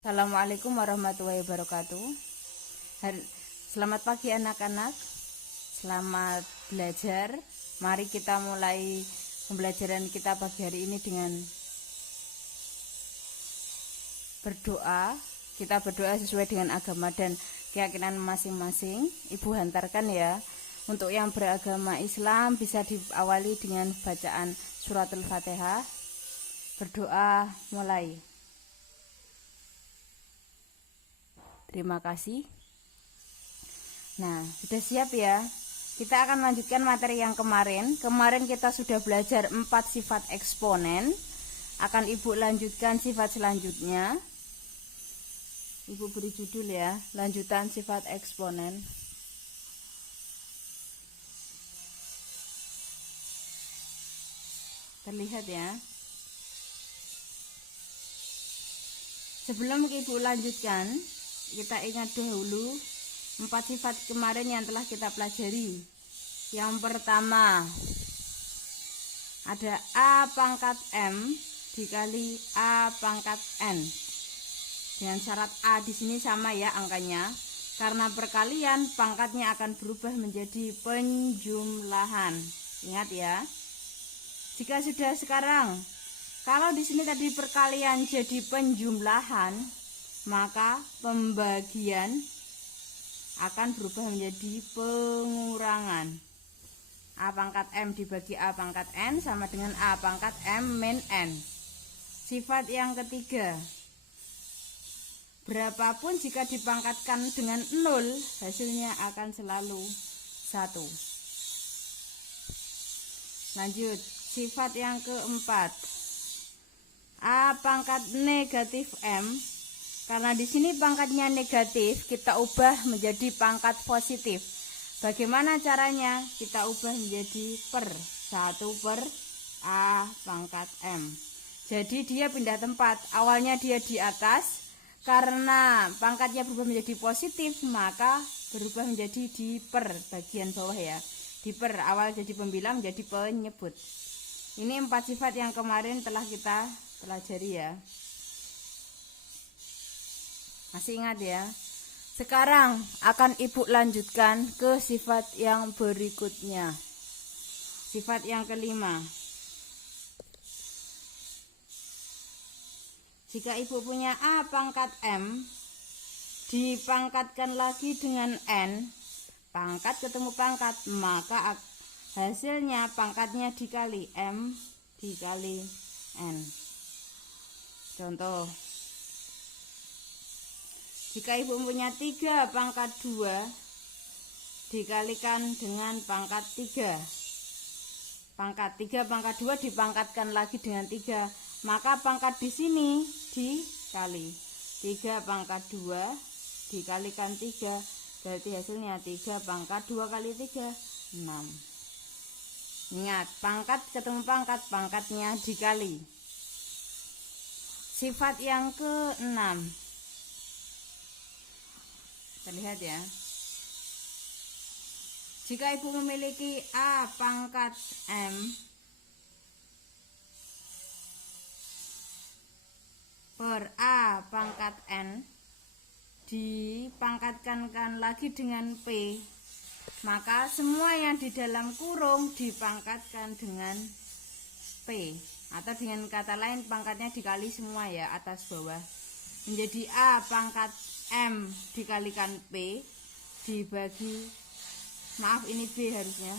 Assalamualaikum warahmatullahi wabarakatuh. Selamat pagi anak-anak. Selamat belajar. Mari kita mulai pembelajaran kita pagi hari ini dengan berdoa. Kita berdoa sesuai dengan agama dan keyakinan masing-masing. Ibu hantarkan ya. Untuk yang beragama Islam bisa diawali dengan bacaan suratul Fatihah. Berdoa mulai. Terima kasih. Nah, sudah siap ya? Kita akan lanjutkan materi yang kemarin. Kemarin kita sudah belajar 4 sifat eksponen. Akan Ibu lanjutkan sifat selanjutnya. Ibu beri judul ya, lanjutan sifat eksponen. Terlihat ya. Sebelum Ibu lanjutkan, kita ingat dahulu 4 sifat kemarin yang telah kita pelajari. Yang pertama, ada A pangkat M dikali A pangkat N. Dengan syarat A di sini sama ya angkanya. Karena perkalian, pangkatnya akan berubah menjadi penjumlahan. Ingat ya. Jika sudah sekarang, kalau di sini tadi perkalian jadi penjumlahan, maka pembagian akan berubah menjadi pengurangan. A pangkat M dibagi A pangkat N sama dengan A pangkat M min N. Sifat yang ketiga, berapapun jika dipangkatkan dengan 0, hasilnya akan selalu 1. Lanjut, sifat yang keempat, A pangkat negatif M. Karena di sini pangkatnya negatif, kita ubah menjadi pangkat positif. Bagaimana caranya? Kita ubah menjadi per 1 per A pangkat M. Jadi dia pindah tempat. Awalnya dia di atas. Karena pangkatnya berubah menjadi positif, maka berubah menjadi di per bagian bawah ya. Di per, awal jadi pembilang menjadi penyebut. Ini 4 sifat yang kemarin telah kita pelajari ya. Masih ingat ya? Sekarang akan Ibu lanjutkan ke sifat yang berikutnya. Sifat yang kelima. Jika Ibu punya A pangkat M, dipangkatkan lagi dengan N, pangkat ketemu pangkat, maka hasilnya pangkatnya dikali M dikali N. Contoh, jika Ibu punya 3 pangkat 2 dikalikan dengan pangkat 3. Pangkat 3 pangkat 2 dipangkatkan lagi dengan 3, maka pangkat di sini dikali 3 pangkat 2 dikalikan 3, berarti hasilnya 3 pangkat 2 kali 3, 6. Ingat, pangkat ketemu pangkat, pangkatnya dikali. Sifat yang ke-6. Terlihat ya. Jika Ibu memiliki A pangkat M per A pangkat N, dipangkatkan lagi dengan P, maka semua yang di dalam kurung dipangkatkan dengan P. Atau dengan kata lain, pangkatnya dikali semua ya, atas bawah. Menjadi A pangkat M dikalikan P dibagi, maaf ini B harusnya,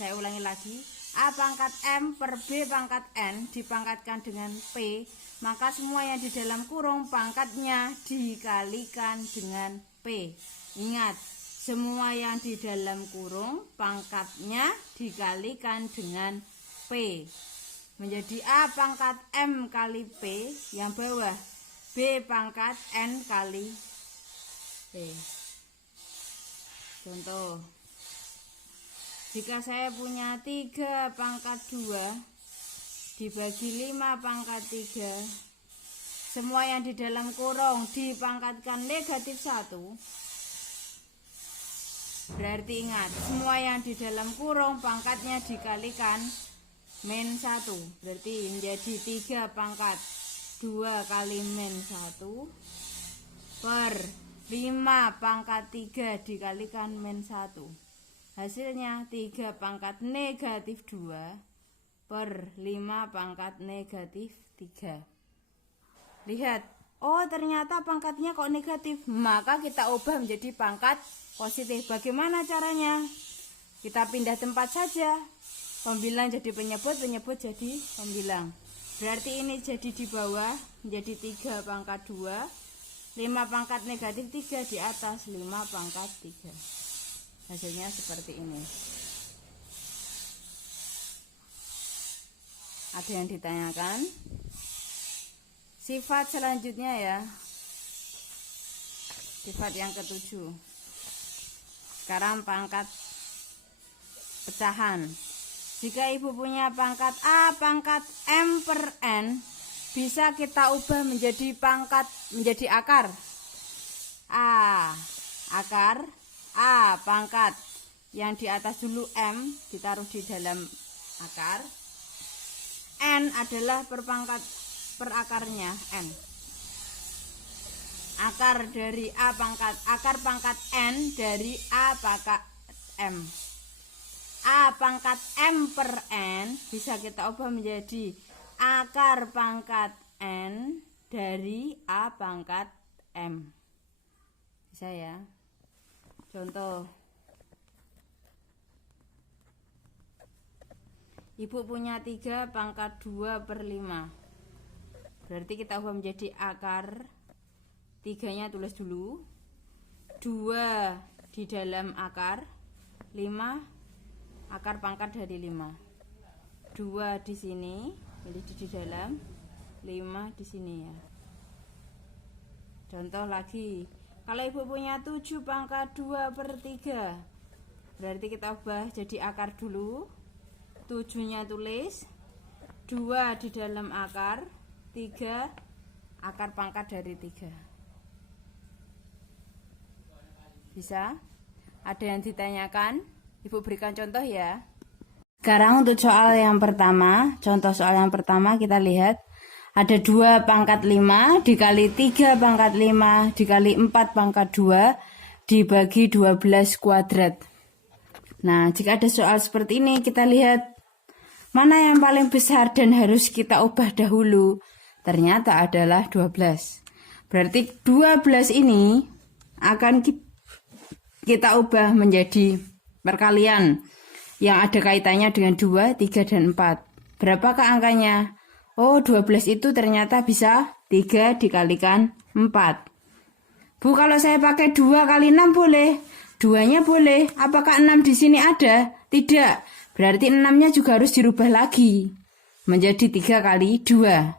saya ulangi lagi, A pangkat M per B pangkat N dipangkatkan dengan P, maka semua yang di dalam kurung pangkatnya dikalikan dengan P. Ingat, semua yang di dalam kurung pangkatnya dikalikan dengan P. Menjadi A pangkat M kali P, yang bawah B pangkat N kali P. Contoh, jika saya punya 3 pangkat 2 dibagi 5 pangkat 3, semua yang di dalam kurung dipangkatkan negatif 1, berarti ingat, semua yang di dalam kurung pangkatnya dikalikan min 1, berarti menjadi 3 pangkat 2 kali min 1 per 5 pangkat 3 dikalikan min 1. Hasilnya 3 pangkat negatif 2 per 5 pangkat negatif 3. Lihat, oh ternyata pangkatnya kok negatif, maka kita ubah menjadi pangkat positif. Bagaimana caranya? Kita pindah tempat saja, pembilang jadi penyebut, penyebut jadi pembilang. Berarti ini jadi di bawah menjadi 3 pangkat 2, 5 pangkat negatif 3 di atas 5 pangkat 3. Hasilnya seperti ini. Ada yang ditanyakan? Sifat selanjutnya ya, sifat yang ke-7. Sekarang pangkat pecahan. Jika ibu punya pangkat A pangkat M per N, bisa kita ubah menjadi akar. Akar A pangkat yang di atas dulu M ditaruh di dalam akar. N adalah per akarnya N. Akar dari akar pangkat N dari A pangkat M. A pangkat M per N bisa kita ubah menjadi akar pangkat N dari A pangkat M. Bisa ya? Contoh, ibu punya 3 pangkat 2 per 5. Berarti kita ubah menjadi akar 3-nya tulis dulu, 2 di dalam akar 5, akar pangkat dari 5. 2 di sini, pilih di dalam, 5 di sini ya. Contoh lagi, kalau ibu punya 7 pangkat 2 per 3, berarti kita ubah jadi akar dulu, 7-nya tulis, 2 di dalam akar, 3 akar pangkat dari 3. Bisa? Ada yang ditanyakan? Ibu berikan contoh ya. Sekarang untuk soal yang pertama, contoh soal yang pertama kita lihat ada 2 pangkat 5 dikali 3 pangkat 5 dikali 4 pangkat 2 dibagi 12 kuadrat. Nah, jika ada soal seperti ini kita lihat mana yang paling besar dan harus kita ubah dahulu. Ternyata adalah 12. Berarti 12 ini akan kita ubah menjadi perkalian yang ada kaitannya dengan 2, 3, dan 4. Berapakah angkanya? Oh, 12 itu ternyata bisa 3 dikalikan 4. Bu, kalau saya pakai 2 kali 6 boleh? 2-nya boleh. Apakah 6 di sini ada? Tidak. Berarti 6-nya juga harus dirubah lagi menjadi 3 kali 2.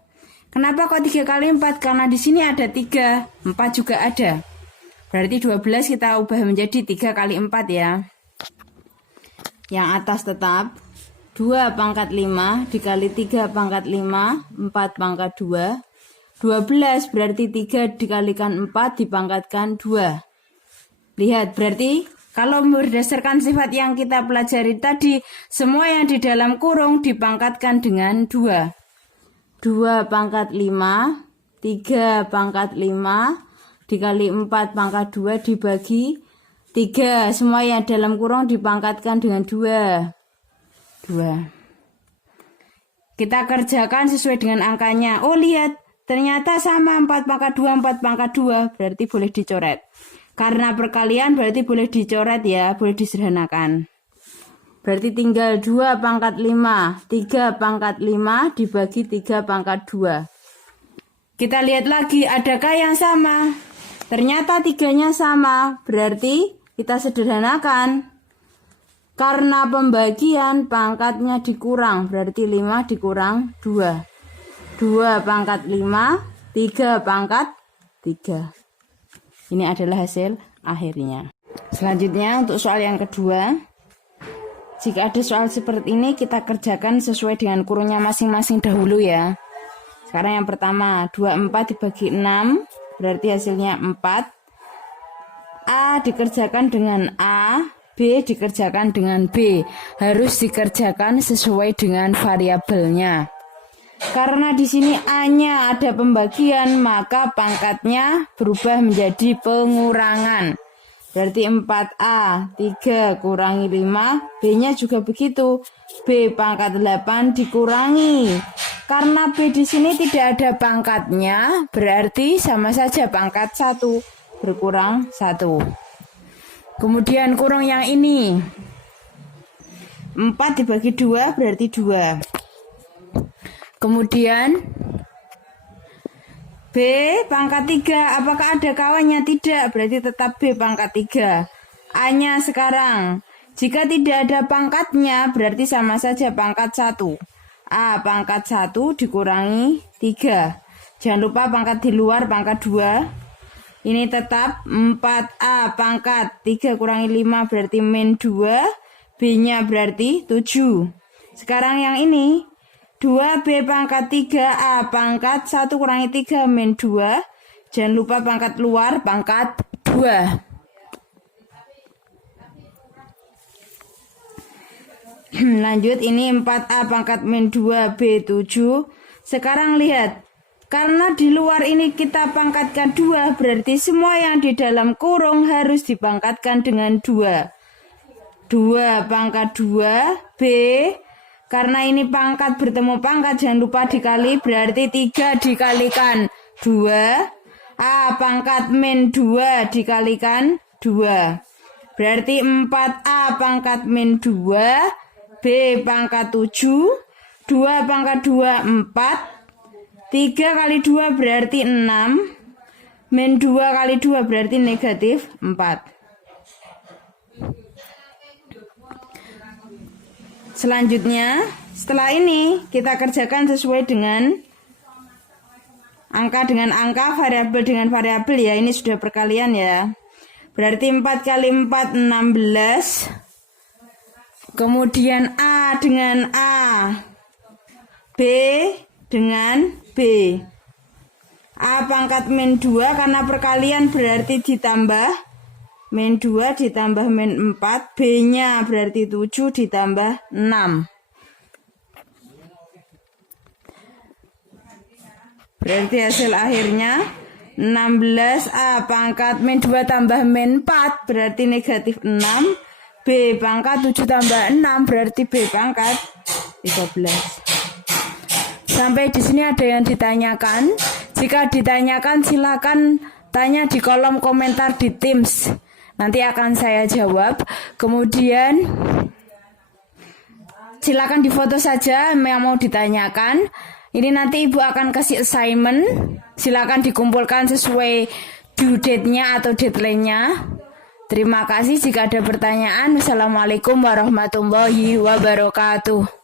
Kenapa kok 3 kali 4? Karena di sini ada 3, 4 juga ada. Berarti 12 kita ubah menjadi 3 kali 4 ya. Yang atas tetap 2 pangkat 5 dikali 3 pangkat 5, 4 pangkat 2. 12 berarti 3 dikalikan 4 dipangkatkan 2. Lihat, berarti kalau berdasarkan sifat yang kita pelajari tadi, semua yang di dalam kurung dipangkatkan dengan 2. 2 pangkat 5, 3 pangkat 5, dikali 4 pangkat 2 dibagi 3. Semua yang dalam kurung dipangkatkan dengan 2. Kita kerjakan sesuai dengan angkanya. Oh lihat, ternyata sama 4 pangkat 2, 4 pangkat 2. Berarti boleh dicoret. Karena perkalian berarti boleh dicoret ya, boleh disederhanakan. Berarti tinggal 2 pangkat 5, 3 pangkat 5 dibagi 3 pangkat 2. Kita lihat lagi, adakah yang sama? Ternyata 3-nya sama, berarti kita sederhanakan. Karena pembagian pangkatnya dikurang, berarti 5 dikurang 2. 2 pangkat 5, 3 pangkat 3. Ini adalah hasil akhirnya. Selanjutnya untuk soal yang kedua. Jika ada soal seperti ini, kita kerjakan sesuai dengan kurungnya masing-masing dahulu ya. Sekarang yang pertama, 24 dibagi 6, berarti hasilnya 4. A dikerjakan dengan A, B dikerjakan dengan B. Harus dikerjakan sesuai dengan variabelnya. Karena di sini A-nya ada pembagian, maka pangkatnya berubah menjadi pengurangan. Berarti 4A 3 kurangi 5, B-nya juga begitu. B pangkat 8 dikurangi. Karena B di sini tidak ada pangkatnya, berarti sama saja pangkat 1 berkurang 1. Kemudian kurung yang ini. 4 dibagi 2 berarti 2. Kemudian B pangkat 3, apakah ada kawannya? Tidak, berarti tetap B pangkat 3. A-nya sekarang, jika tidak ada pangkatnya, berarti sama saja pangkat 1. A pangkat 1 dikurangi 3. Jangan lupa pangkat di luar, pangkat 2. Ini tetap 4A pangkat 3 kurangi 5 berarti min 2. B-nya berarti 7. Sekarang yang ini 2B pangkat 3A pangkat 1 kurangi 3 min 2. Jangan lupa pangkat luar pangkat 2. Lanjut, ini 4A pangkat min 2 B 7. Sekarang lihat, karena di luar ini kita pangkatkan 2, berarti semua yang di dalam kurung harus dipangkatkan dengan 2. 2 pangkat 2 B, karena ini pangkat bertemu pangkat, jangan lupa dikali, berarti 3 dikalikan 2. A pangkat min 2 dikalikan 2. Berarti 4A pangkat min 2. B pangkat 7. 2 pangkat 2 4. 3 kali 2 berarti 6. Min 2 kali 2 berarti negatif 4. Selanjutnya, setelah ini kita kerjakan sesuai dengan angka dengan angka, variabel dengan variabel ya. Ini sudah perkalian ya. Berarti 4 kali 4 16. Kemudian A dengan A, B dengan B. A pangkat min 2 karena perkalian berarti ditambah. Min 2 ditambah min 4, B-nya berarti 7 ditambah 6. Berarti hasil akhirnya 16A pangkat min 2 tambah min 4 berarti negatif 6. B pangkat 7 tambah 6 berarti B pangkat 13. Sampai di sini ada yang ditanyakan? Jika ditanyakan silakan tanya di kolom komentar di Teams. Nanti akan saya jawab. Kemudian silakan difoto saja yang mau ditanyakan. Ini nanti Ibu akan kasih assignment. Silakan dikumpulkan sesuai due date-nya atau deadline-nya. Terima kasih. Jika ada pertanyaan. Wassalamualaikum warahmatullahi wabarakatuh.